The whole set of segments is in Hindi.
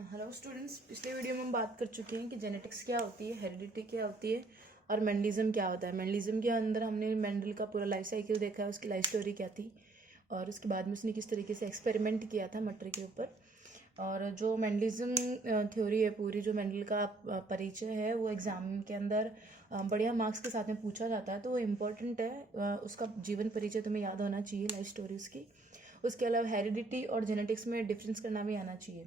हेलो स्टूडेंट्स, पिछले वीडियो में हम बात कर चुके हैं कि जेनेटिक्स क्या होती है, हेरिडिटी क्या होती है और मेंडलिज्म क्या होता है। मेंडलिज्म के अंदर हमने मेंडल का पूरा लाइफ साइकिल देखा है, उसकी लाइफ स्टोरी क्या थी और उसके बाद में उसने किस तरीके से एक्सपेरिमेंट किया था मटर के ऊपर। और जो मेंडलिज्म थ्योरी है पूरी, जो मेंडल का परिचय है, वो एग्ज़ाम के अंदर बढ़िया मार्क्स के साथ में पूछा जाता है, तो वो इम्पोर्टेंट है। उसका जीवन परिचय तुम्हें याद होना चाहिए, लाइफ स्टोरी उसकी। उसके अलावा हेरिडिटी और जेनेटिक्स में डिफरेंस करना भी आना चाहिए।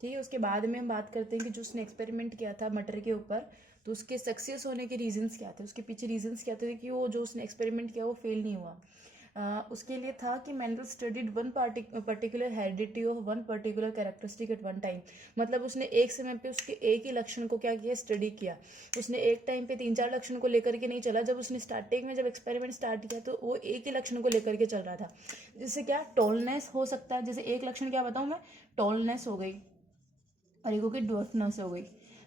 ठीक है, उसके बाद में हम बात करते हैं कि जो उसने एक्सपेरिमेंट किया था मटर के ऊपर, तो उसके सक्सेस होने के रीजंस क्या थे, उसके पीछे रीजंस क्या थे कि वो जो उसने एक्सपेरिमेंट किया वो फेल नहीं हुआ। उसके लिए था कि Mendel studied one particular heredity of one particular characteristic at one time. मतलब उसने एक समय पे उसके एक ही लक्षण को क्या किया, स्टडी किया। उसने एक टाइम पे 3-4 लक्षण को लेकर के नहीं चला। जब उसने स्टार्टिंग में जब एक्सपेरिमेंट स्टार्ट किया तो वो एक ही लक्षण को लेकर के चल रहा था। जिससे क्या टॉलनेस हो सकता है, जैसे एक लक्षण क्या बताऊँ मैं, टॉलनेस हो गई और एक होगी ड्वार्फनेस हो गई।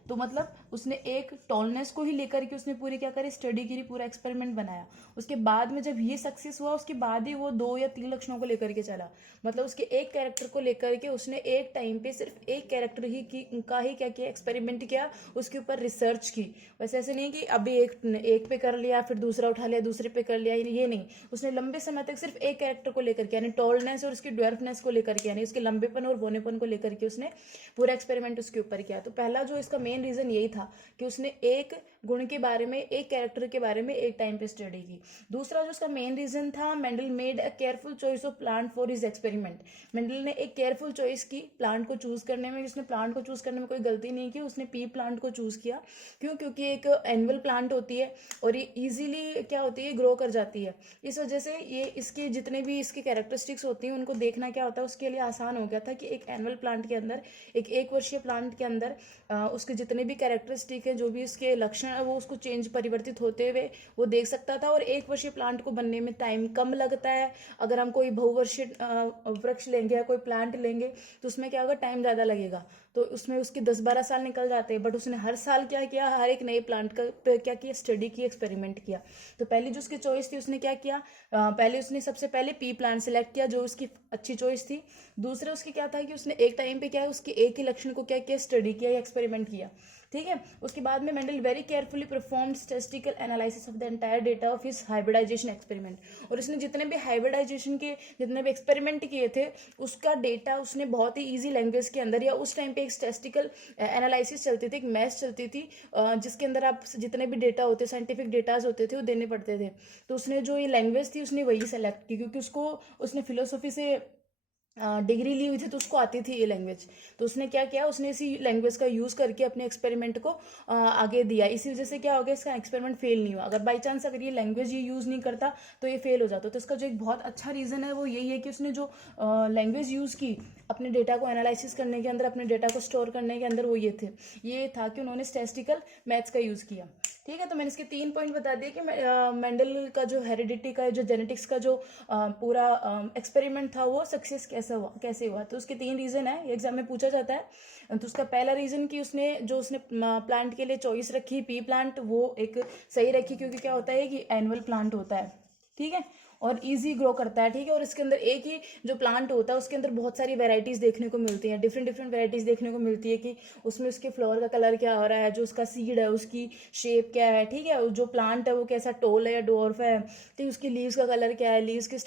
तो मतलब उसने एक टॉलनेस को ही लेकर के उसने पूरी क्या करी, स्टडी करी, पूरा एक्सपेरिमेंट बनाया। उसके बाद में जब ये सक्सेस हुआ, उसके बाद ही वो 2 या 3 लक्षणों को लेकर के चला। मतलब उसके एक कैरेक्टर को लेकर के उसने एक टाइम पे सिर्फ एक कैरेक्टर ही का ही क्या किया, एक्सपेरिमेंट किया, उसके ऊपर रिसर्च की। वैसे ऐसे नहीं कि अभी एक पे कर लिया फिर दूसरा उठा लिया, दूसरे पे कर लिया, ये नहीं। उसने लंबे समय तक सिर्फ एक कैरेक्टर को लेकर के, यानी टॉलनेस और उसकी ड्वार्फनेस को लेकर के, यानी उसके लंबेपन और बोनेपन को लेकर के उसने पूरा एक्सपेरिमेंट उसके ऊपर किया। तो पहला जो इसका मेन रीजन यही था कि उसने एक गुण के बारे में, एक कैरेक्टर के बारे में एक टाइम पे स्टडी की। दूसरा जो उसका मेन रीजन था, Mendel made a careful choice of plant for his experiment. Mendel ने एक केयरफुल चॉइस की प्लांट को चूज करने में। उसने प्लांट को चूज करने में कोई गलती नहीं की, उसने पी प्लांट को चूज किया। क्यों? क्योंकि एक एनुअल प्लांट होती है और ये इजीली क्या होती है, ग्रो कर जाती है। इस वजह से ये इसके जितने भी इसके कैरेक्टरिस्टिक्स होती हैं उनको देखना क्या होता है, उसके लिए आसान हो गया था कि एक एनुअल प्लांट के अंदर, एक वर्षीय प्लांट के अंदर उसके जितने भी कैरेक्टरिस्टिक है, जो भी उसके लक्षण है, वो उसको चेंज परिवर्तित होते हुए वो देख सकता था। और एक वर्षीय प्लांट को बनने में टाइम कम लगता है। अगर हम कोई बहुवर्षीय वृक्ष लेंगे या कोई प्लांट लेंगे तो उसमें क्या होगा, टाइम ज़्यादा लगेगा। तो उसमें उसके 10-12 साल निकल जाते हैं। बट उसने हर साल क्या किया, हर एक नए प्लांट का क्या किया, स्टडी की, एक्सपेरिमेंट किया। तो पहली जो उसकी चॉइस थी, उसने क्या किया, पहले उसने सबसे पहले पी प्लांट सेलेक्ट किया, जो उसकी अच्छी चॉइस थी। दूसरा उसकी क्या था कि उसने एक टाइम पे क्या है, उसके एक ही लक्षण को क्या किया, स्टडी किया या एक्सपेरिमेंट किया। ठीक है, उसके बाद में Mendel very carefully performed statistical analysis of the entire data of his hybridisation experiment. और उसने जितने भी हाइब्रिडाइजेशन के जितने भी एक्सपेरिमेंट किए थे, उसका डेटा उसने बहुत ही ईजी लैंग्वेज के अंदर, या उस टाइम पे एक स्टैटिस्टिकल एनालिसिस चलती थी, एक मैथ्स चलती थी, जिसके अंदर आप जितने भी डेटा होते, साइंटिफिक डेटाज होते थे, वो देने पड़ते थे। तो उसने जो ये लैंग्वेज थी उसने वही सेलेक्ट की, क्योंकि उसको उसने फिलोसफी से डिग्री ली हुई थी, तो उसको आती थी ये लैंग्वेज। तो उसने क्या किया, उसने इसी लैंग्वेज का यूज़ करके अपने एक्सपेरिमेंट को आगे दिया। इसी वजह से क्या हो गया, इसका एक्सपेरिमेंट फेल नहीं हुआ। अगर बाई चांस अगर ये लैंग्वेज ये यूज़ नहीं करता तो ये फेल हो जाता। तो इसका जो एक बहुत अच्छा रीज़न है वो यही है कि उसने जो लैंग्वेज यूज़ की अपने डेटा को एनालिसिस करने के अंदर, अपने डेटा को स्टोर करने के अंदर, वो ये था कि उन्होंने स्टैटिस्टिकल मैथ्स का यूज़ किया। ठीक है, तो मैंने इसके 3 पॉइंट बता दिए कि मेंडल का जो हेरिडिटी का, जो जेनेटिक्स का जो पूरा एक्सपेरिमेंट था वो सक्सेस कैसे हुआ। तो उसके 3 रीजन है, एग्जाम में पूछा जाता है। तो उसका पहला रीजन कि उसने प्लांट के लिए चॉइस रखी पी प्लांट, वो एक सही रखी, क्योंकि क्या होता है कि एनुअल प्लांट होता है। ठीक है, और इजी ग्रो करता है। ठीक है, और इसके अंदर एक ही जो प्लांट होता है उसके अंदर बहुत सारी वेराइटीज देखने को मिलती हैं, डिफरेंट डिफरेंट वेराइटीज देखने को मिलती है कि उसमें उसके फ्लावर का कलर क्या हो रहा है, जो उसका सीड है उसकी शेप क्या है। ठीक है, जो प्लांट है वो कैसा टोल है या डोर्फ है। ठीक, उसकी लीव्स का कलर क्या है, लीव्स की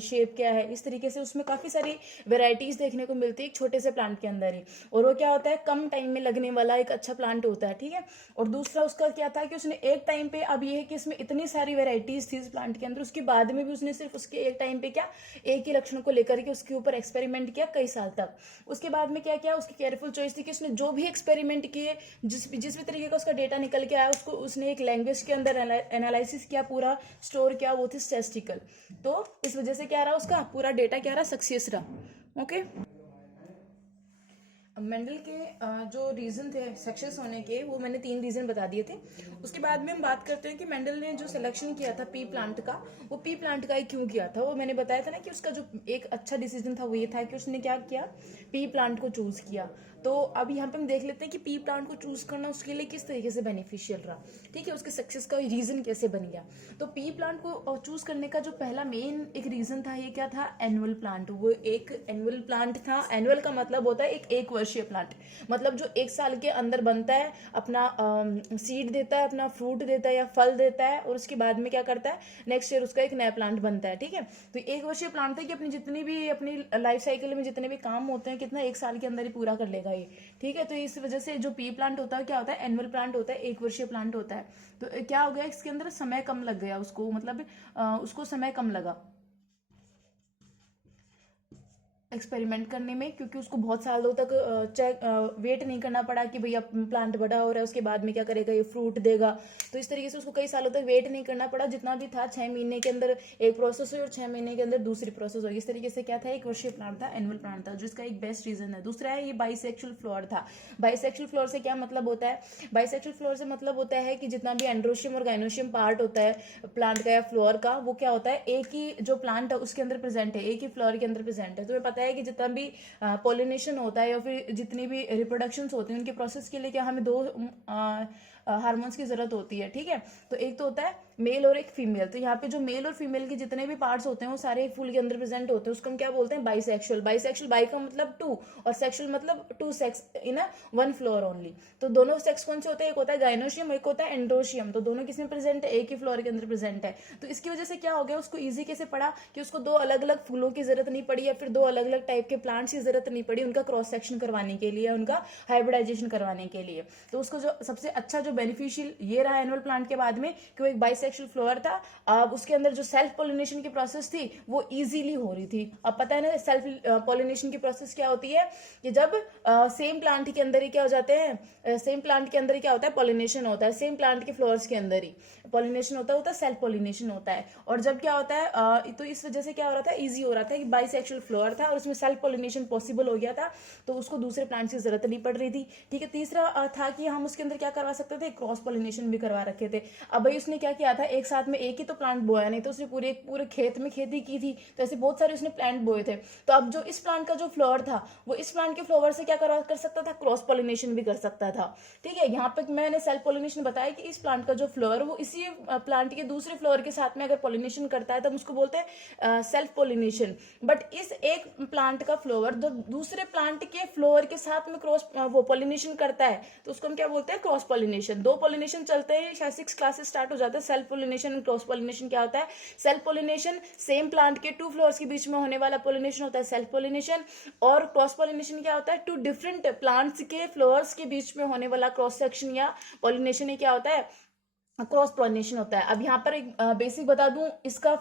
शेप क्या है। इस तरीके से उसमें काफ़ी सारी वेराइटीज देखने को मिलती है एक छोटे से प्लांट के अंदर ही। और वो क्या होता है, कम टाइम में लगने वाला एक अच्छा प्लांट होता है। ठीक है, और दूसरा उसका क्या था कि उसने एक टाइम पे, अब ये है कि इसमें इतनी सारी वेराइटीज थी इस प्लांट के अंदर, उसके बाद में भी उसने सिर्फ उसके एक टाइम पे क्या, एक ही लक्षण को लेकर के उसके ऊपर एक्सपेरिमेंट किया कई साल तक। उसके बाद में क्या किया, उसकी केयरफुल चॉइस थी कि उसने जो भी एक्सपेरिमेंट किए, जिस भी तरीके का उसका डेटा निकल के आया, उसको उसने एक लैंग्वेज के अंदर एनालिसिस किया, पूरा स्टोर किया, वो थी स्टैटिस्टिकल। तो इस वजह से क्या रहा, उसका पूरा डेटा क्या रहा, सक्सेस रहा। ओके, मेंडल के जो रीज़न थे सक्सेस होने के, वो मैंने 3 रीज़न बता दिए थे। उसके बाद में हम बात करते हैं कि मेंडल ने जो सिलेक्शन किया था पी प्लांट का, वो पी प्लांट का ही क्यों किया था। वो मैंने बताया था ना कि उसका जो एक अच्छा डिसीजन था वो ये था कि उसने क्या किया, पी प्लांट को चूज़ किया। तो अब यहाँ पे हम देख लेते हैं कि पी प्लांट को चूज़ करना उसके लिए किस तरीके से बेनिफिशियल रहा। ठीक है, उसके सक्सेस का रीज़न कैसे बन गया। तो पी प्लांट को चूज़ करने का जो पहला मेन एक रीज़न था, ये क्या था, एनुअल प्लांट। वो एक एनुअल प्लांट था। एनुअल का मतलब होता है एक वर्षीय प्लांट, मतलब जो 1 साल के अंदर बनता है, अपना सीड देता है, अपना फ्रूट देता है या फल देता है, और उसके बाद में क्या करता है, नेक्स्ट ईयर उसका एक नया प्लांट बनता है। ठीक है, तो 1 वर्षीय प्लांट है कि अपनी जितनी भी अपनी लाइफ साइकिल में जितने भी काम होते हैं कितना 1 साल के अंदर ही पूरा कर लेगा ये। ठीक है, तो इस वजह से जो पी प्लांट होता है क्या होता है, एनुअल प्लांट होता है, 1 वर्षीय प्लांट होता है। तो क्या हो गया, इसके अंदर समय कम लग गया उसको, मतलब उसको समय कम लगा एक्सपेरिमेंट करने में, क्योंकि उसको बहुत सालों तक वेट नहीं करना पड़ा कि भैया प्लांट बड़ा हो रहा है उसके बाद में क्या करेगा, ये फ्रूट देगा। तो इस तरीके से उसको कई सालों तक वेट नहीं करना पड़ा, जितना भी था 6 महीने के अंदर एक प्रोसेस हुई और 6 महीने के अंदर दूसरी प्रोसेस हुई। इस तरीके से क्या था, 1 वर्षीय प्लांट था, एनुअल प्लांट था, जिसका एक बेस्ट रीजन है। दूसरा है ये बाइसेक्सुअल फ्लोर था। बाइसेक्सुअल फ्लोर से क्या मतलब होता है, बाइसेक्सुअल फ्लोर से मतलब होता है कि जितना भी एंड्रोशियम और गाइनोशियम पार्ट होता है प्लांट का या फ्लोर का, वो क्या होता है, एक ही जो प्लांट है उसके अंदर प्रेजेंट है, एक ही फ्लोर के अंदर प्रेजेंट है। तुम्हें पता है कि जितना भी पॉलिनेशन होता है या फिर जितनी भी रिप्रोडक्शन होती है उनके प्रोसेस के लिए क्या हमें 2 हार्मोन्स की जरूरत होती है। ठीक है, तो एक तो होता है मेल और एक फीमेल। तो यहाँ पे जो मेल और फीमेल के जितने भी पार्ट्स होते हैं वो सारे एक फूल के अंदर प्रेजेंट होते हैं, उसको हम क्या बोलते हैं, बाइसेक्सुअल। बाइसेक्सुअल, बाई का मतलब 2 और सेक्सुअल मतलब 2 सेक्स इन अ 1 फ्लोर ओनली। तो दोनों सेक्स कौन से होते हैं, एक होता है गाइनोशियम, एक होता है एंड्रोशियम। तो दोनों किसमें प्रेजेंट है, एक ही फ्लोर के अंदर प्रेजेंट है। तो इसकी वजह से क्या हो गया, उसको ईजी कैसे पड़ा कि उसको 2 अलग अलग फूलों की जरूरत नहीं पड़ी या फिर 2 अलग अलग टाइप के प्लांट्स की जरूरत नहीं पड़ी उनका क्रॉस सेक्शन करवाने के लिए, उनका हाइब्रिडाइजेशन करवाने के लिए। तो उसको जो सबसे अच्छा जो बेनिफिशियल ये रहा एनुअल प्लांट के बाद में कि वो एक बाइसेक्सुअल फ्लोर था। अब उसके अंदर जो सेल्फ पोलिनेशन की प्रोसेस थी वो इजीली हो रही थी। अब पता है ना सेल्फ पोलिनेशन की प्रोसेस क्या होती है, कि जब सेम प्लांट के अंदर ही क्या हो जाते हैं, सेम प्लांट के अंदर ही क्या होता है, पोलिनेशन होता है, सेम प्लांट के फ्लोर्स के अंदर ही पोलिनेशन होता है सेल्फ पोलिनेशन होता है। और जब क्या होता है तो इस वजह से क्या हो रहा था, इजी हो रहा था कि बाइसेक्सुअल फ्लोर था और उसमें सेल्फ पोलिनेशन पॉसिबल हो गया था, तो उसको दूसरे प्लांट्स की जरूरत नहीं पड़ रही थी। ठीक है, तीसरा था कि हम उसके अंदर क्या करवा सकते थे, क्रॉस पोलिनेशन भी करवा रखे थे। अब भाई उसने क्या किया था, एक साथ में एक ही तो प्लांट बोया नहीं, तो उसने पूरे खेत में खेती की थी, तो ऐसे बहुत सारे उसने प्लांट बोए थे। तो अब जो इस प्लांट का जो फ्लावर था वो इस प्लांट के फ्लावर से क्या कर सकता था, क्रॉस पोलिनेशन भी कर सकता था। ठीक है, यहाँ पे मैंने सेल्फ पोलिनेशन बताया कि इस प्लांट का जो फ्लावर वो इसी प्लांट के दूसरे फ्लावर के साथ में अगर पोलिनेशन करता है तो हम उसको बोलते हैं सेल्फ पोलिनेशन। बट इस एक प्लांट का फ्लावर जो दूसरे प्लांट के फ्लावर के साथ में क्रॉस वो पोलिनेशन करता है तो उसको हम क्या बोलते हैं, क्रॉस पोलिनेशन। 2 पोलिनेशन चलते हैं, शायद 6 क्लासेस स्टार्ट हो जाता है। सेल्फ पोलिनेशन और क्रॉस पोलिनेशन क्या होता है, सेल्फ पोलिनेशन सेम प्लांट के 2 फ्लावर्स के बीच में होने वाला पोलिनेशन होता है सेल्फ पोलिनेशन, और क्रॉस पोलिनेशन क्या होता है, 2 डिफरेंट प्लांट्स के फ्लावर्स के बीच में होने वाला क्रॉस सेक्शन या पोलिनेशन ही क्या होता है, क्रॉस पोलिनेशन होता है। अब यहाँ पर एक बेसिक बता दूं, इसका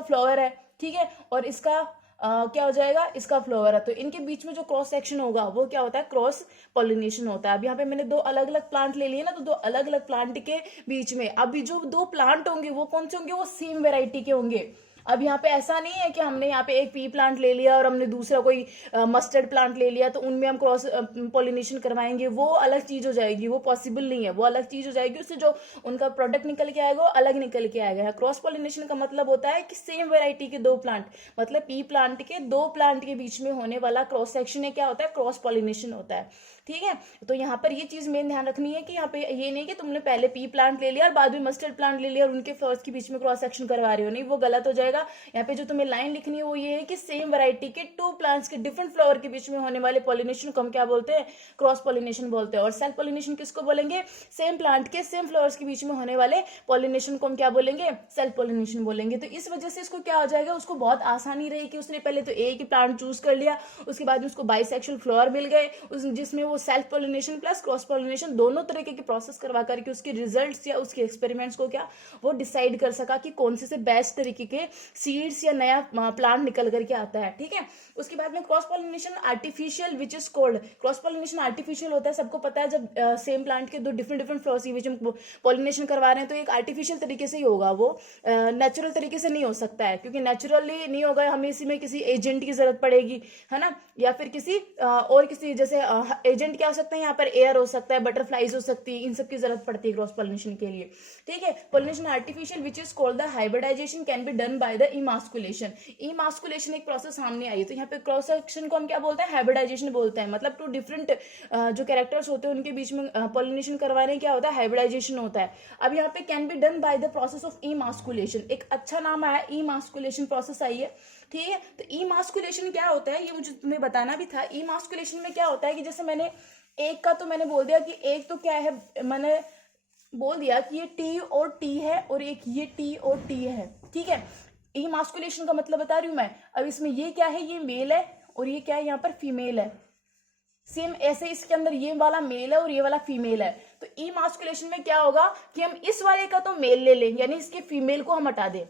फ्लावर है, ठीक है, और इसका क्या हो जाएगा, इसका फ्लावर है, तो इनके बीच में जो क्रॉस सेक्शन होगा वो क्या होता है, क्रॉस पोलिनेशन होता है। अब यहाँ पे मैंने 2 अलग अलग प्लांट ले लिए ना, तो 2 अलग अलग प्लांट के बीच में अभी जो 2 प्लांट होंगे वो कौन से होंगे, वो सेम वेराइटी के होंगे। अब यहाँ पे ऐसा नहीं है कि हमने यहाँ पे एक पी प्लांट ले लिया और हमने दूसरा कोई मस्टर्ड प्लांट ले लिया तो उनमें हम क्रॉस पोलिनेशन करवाएंगे, वो अलग चीज हो जाएगी, वो पॉसिबल नहीं है, वो अलग चीज हो जाएगी, उससे जो उनका प्रोडक्ट निकल के आएगा वो अलग निकल के आएगा। क्रॉस पोलिनेशन का मतलब होता है कि सेम वेराइटी के 2 प्लांट, मतलब पी प्लांट के 2 प्लांट के बीच में होने वाला क्रॉस सेक्शन है क्या होता है, क्रॉस पोलिनेशन होता है। ठीक है, तो यहाँ पर ये चीज मेन ध्यान रखनी है कि यहाँ पे ये नहीं कि तुमने पहले पी प्लांट ले लिया और बाद में मस्टर्ड प्लांट ले लिया और उनके फ्लावर्स के बीच में क्रॉस सेक्शन करवा रहे हो, नहीं, वो गलत हो जाएगा। यहाँ पे जो तुम्हें लाइन लिखनी है वो ये है कि सेम वैरायटी के 2 प्लांट्स के डिफरेंट फ्लावर के बीच में होने वाले पॉलिनेशन को हम क्या बोलते हैं, क्रॉस पॉलिनेशन बोलते हैं। और सेल्फ पॉलिनेशन किसको बोलेंगे, सेम प्लांट के सेम फ्लावर्स के बीच में होने वाले पॉलिनेशन को हम क्या बोलेंगे, सेल्फ पॉलिनेशन बोलेंगे। तो इस वजह से इसको क्या हो जाएगा, उसको बहुत आसानी रही कि उसने पहले तो एक ही प्लांट चूज कर लिया, उसके बाद में उसको बाइसेक्सुअल फ्लावर मिल गए जिसमें वो self pollination plus cross pollination दोनों तरीके के प्रोसेस करवा करके उसके रिजल्ट्स या उसके एक्सपेरिमेंट्स को क्या वो डिसाइड कर सका कि कौन से बेस्ट तरीके के सीड्स या नया प्लांट निकल करके आता है। ठीक है, उसके बाद में cross pollination artificial which is called, cross pollination artificial होता है, सबको पता है, जब सेम प्लांट के 2 डिफरेंट फ्लावर्स के बीच में पॉलिनेशन करवा रहे हैं तो एक आर्टिफिशियल तरीके से ही होगा, वो नेचुरल तरीके से नहीं हो सकता है, क्योंकि नेचुरली नहीं होगा, हमें इसी में किसी एजेंट की जरूरत पड़ेगी, है ना, या फिर किसी और किसी जैसे एजेंट क्या हो सकता है, यहाँ पर एयर हो सकता है, बटरफ्लाइज हो सकती है, इन सब की जरूरत पड़ती है क्रॉस पॉलिनेशन के लिए। ठीक है, pollination artificial which is called the hybridisation can be done by the emasculation. Emasculation एक प्रोसेस सामने आई है, तो यहाँ पे क्रॉस सेक्शन को हम क्या बोलते हैं, हाइब्रिडाइजेशन बोलते हैं, मतलब 2 डिफरेंट जो कैरेक्टर्स होते हैं उनके बीच में पॉलिनेशन करवाने क्या होता है, हाइब्रिडाइजेशन होता है। अब यहाँ पे can be done by the process of emasculation, एक अच्छा नाम आया, इमास्कुलेशन प्रोसेस आई है। ठीक है। तो इमास्कुलेशन क्या होता है, ये मुझे तुम्हें बताना भी था। इमास्कुलेशन में क्या होता है कि जैसे मैंने एक का तो मैंने बोल दिया कि एक तो क्या है, मैंने बोल दिया कि ये टी और टी है और एक ये टी और टी है, ठीक है। इमास्कुलेशन का मतलब बता रही हूं मैं। अब इसमें ये क्या है, ये मेल है और ये क्या है, यहाँ पर फीमेल है। सेम ऐसे इसके अंदर ये वाला मेल है और ये वाला फीमेल है। तो इमास्कुलेशन में क्या होगा कि हम इस वाले का तो मेल ले लें, यानी इसके फीमेल को हम हटा दें,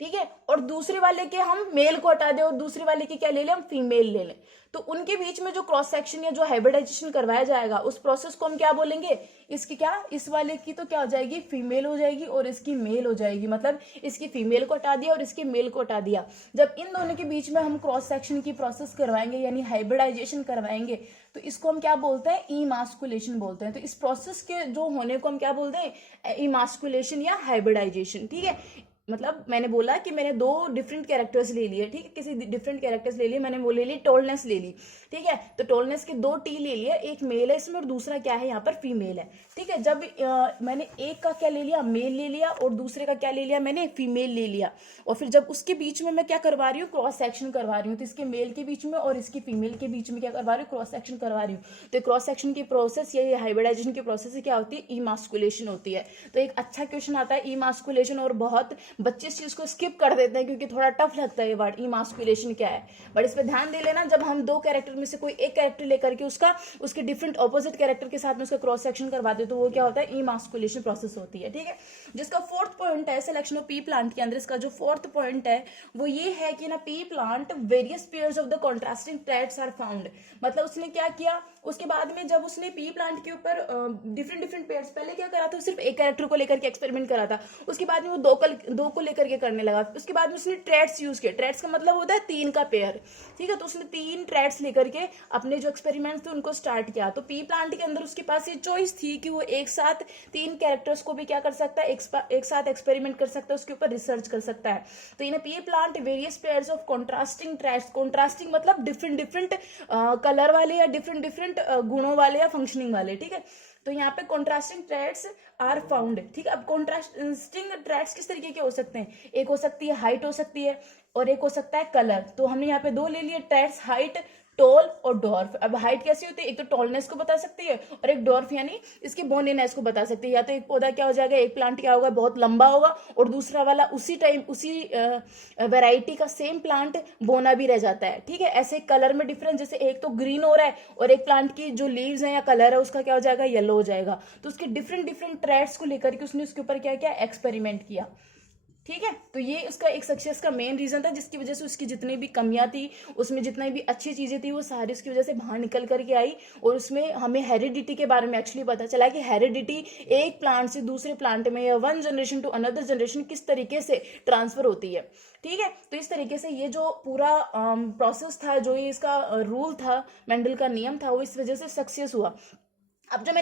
ठीक है, और दूसरे वाले के हम मेल को हटा दें और दूसरे वाले के क्या ले लें, हम फीमेल ले लें। तो उनके बीच में जो क्रॉस सेक्शन या जो हाइब्रिडाइजेशन करवाया जाएगा उस प्रोसेस को हम क्या बोलेंगे, इसकी क्या, इस वाले की तो क्या हो जाएगी, फीमेल हो जाएगी और इसकी मेल हो जाएगी। मतलब इसकी फीमेल को हटा दिया और इसके मेल को हटा दिया। जब इन दोनों के बीच में हम क्रॉस सेक्शन की प्रोसेस करवाएंगे यानी हाइब्रिडाइजेशन करवाएंगे तो इसको हम क्या बोलते हैं, इमास्कुलेशन बोलते हैं। तो इस प्रोसेस के जो होने को हम क्या बोलते हैं, इमास्कुलेशन या हाइब्रिडाइजेशन, ठीक है। मतलब मैंने बोला कि मैंने दो डिफरेंट कैरेक्टर्स ले लिए, ठीक है, किसी डिफरेंट कैरेक्टर्स ले लिए, मैंने वो ले ली टोलनेस ले ली, ठीक है। तो टोलनेस के दो टी ले लिए, एक मेल है इसमें और दूसरा क्या है, यहाँ पर फीमेल है, ठीक है। जब मैंने एक का क्या ले लिया, मेल ले लिया और दूसरे का क्या ले लिया, मैंने फीमेल ले लिया। और फिर जब उसके बीच में मैं क्या करवा रही हूँ, क्रॉस सेक्शन करवा रही हूँ। तो इसके मेल के बीच में और इसकी फीमेल के बीच में क्या करवा रही हूँ, क्रॉस सेक्शन करवा रही हूँ। तो क्रॉस सेक्शन की प्रोसेस या हाइब्रिडाइजेशन की प्रोसेस क्या होती है, इमास्कुलेशन होती है। तो एक अच्छा क्वेश्चन आता है इमास्कुलेशन, और बहुत बच्चे इस चीज को स्किप कर देते हैं क्योंकि थोड़ा टफ लगता है ये वर्ड, इमास्कुलेशन क्या है। बट इस पे ध्यान दे लेना, जब हम दो कैरेक्टर में से कोई एक कैरेक्टर लेकर के उसके डिफरेंट ऑपोजिट कैरेक्टर के साथ में उसका क्रॉस सेक्शन करवाते तो वो क्या होता है, इमास्कुलेशन प्रोसेस होती है, ठीक है। जिसका फोर्थ पॉइंट है सिलेक्शन ऑफ पी प्लांट के अंदर, इसका जो फोर्थ पॉइंट है वो ये है कि ना pea plant various pairs of the contrasting traits are found. मतलब उसने क्या किया, उसके बाद में जब उसने पी प्लांट के ऊपर डिफरेंट डिफरेंट पेयर्स, पहले क्या करा था, सिर्फ एक कैरेक्टर को लेकर के एक्सपेरिमेंट करा था। उसके बाद में वो दो को लेकर के करने लगा। उसके बाद में उसने ट्रेड्स यूज किए, ट्रेड्स का मतलब होता है तीन का पेयर, ठीक है। तो उसने तीन ट्रेड्स लेकर के अपने जो एक्सपेरिमेंट्स थे उनको स्टार्ट किया। तो पी प्लांट के अंदर उसके पास ये चॉइस थी कि वो एक साथ तीन कैरेक्टर्स को भी क्या कर सकता है, एक साथ एक्सपेरिमेंट कर सकता है, उसके ऊपर रिसर्च कर सकता है। तो in pea plant various pairs of contrasting traits, contrasting मतलब डिफरेंट डिफरेंट कलर वाले या डिफरेंट डिफरेंट गुणों वाले या फंक्शनिंग वाले, ठीक है। तो यहाँ पे कॉन्ट्रास्टिंग ट्रेड्स आर फाउंड, ठीक है। अब कॉन्ट्रास्टिंग ट्रेड्स किस तरीके के हो सकते हैं, एक हो सकती है हाइट हो सकती है और एक हो सकता है कलर। तो हमने यहाँ पे दो ले लिए ट्रेड्स, हाइट, टॉल और डॉर्फ। अब हाइट कैसी होती है, एक तो टॉलनेस को बता सकती है और एक डॉर्फ यानी इसकी बोनीनेस को बता सकती है। या तो एक पौधा क्या हो जाएगा, एक प्लांट क्या होगा, बहुत लंबा होगा और दूसरा वाला उसी टाइम उसी वैरायटी का सेम प्लांट बोना भी रह जाता है, ठीक है। ऐसे कलर में डिफरेंस, जैसे एक तो ग्रीन हो रहा है और एक प्लांट की जो लीव्स हैं या कलर है उसका क्या हो जाएगा, येलो हो जाएगा। तो उसके डिफरेंट डिफरेंट ट्रेड्स को लेकर के उसने उसके ऊपर क्या क्या एक्सपेरिमेंट किया, ठीक है। तो ये उसका एक सक्सेस का मेन रीजन था, जिसकी वजह से उसकी जितनी भी कमियां थी, उसमें जितनी भी अच्छी चीजें थी वो सारी उसकी वजह से बाहर निकल करके आई। और उसमें हमें हेरिडिटी के बारे में एक्चुअली पता चला कि हेरिडिटी एक प्लांट से दूसरे प्लांट में या one generation to another generation किस तरीके से ट्रांसफर होती है, ठीक है। तो इस तरीके से ये जो पूरा प्रोसेस था, जो ये इसका रूल था, मेंडल का नियम था, वो इस वजह से सक्सेस हुआ। अब जो मैंने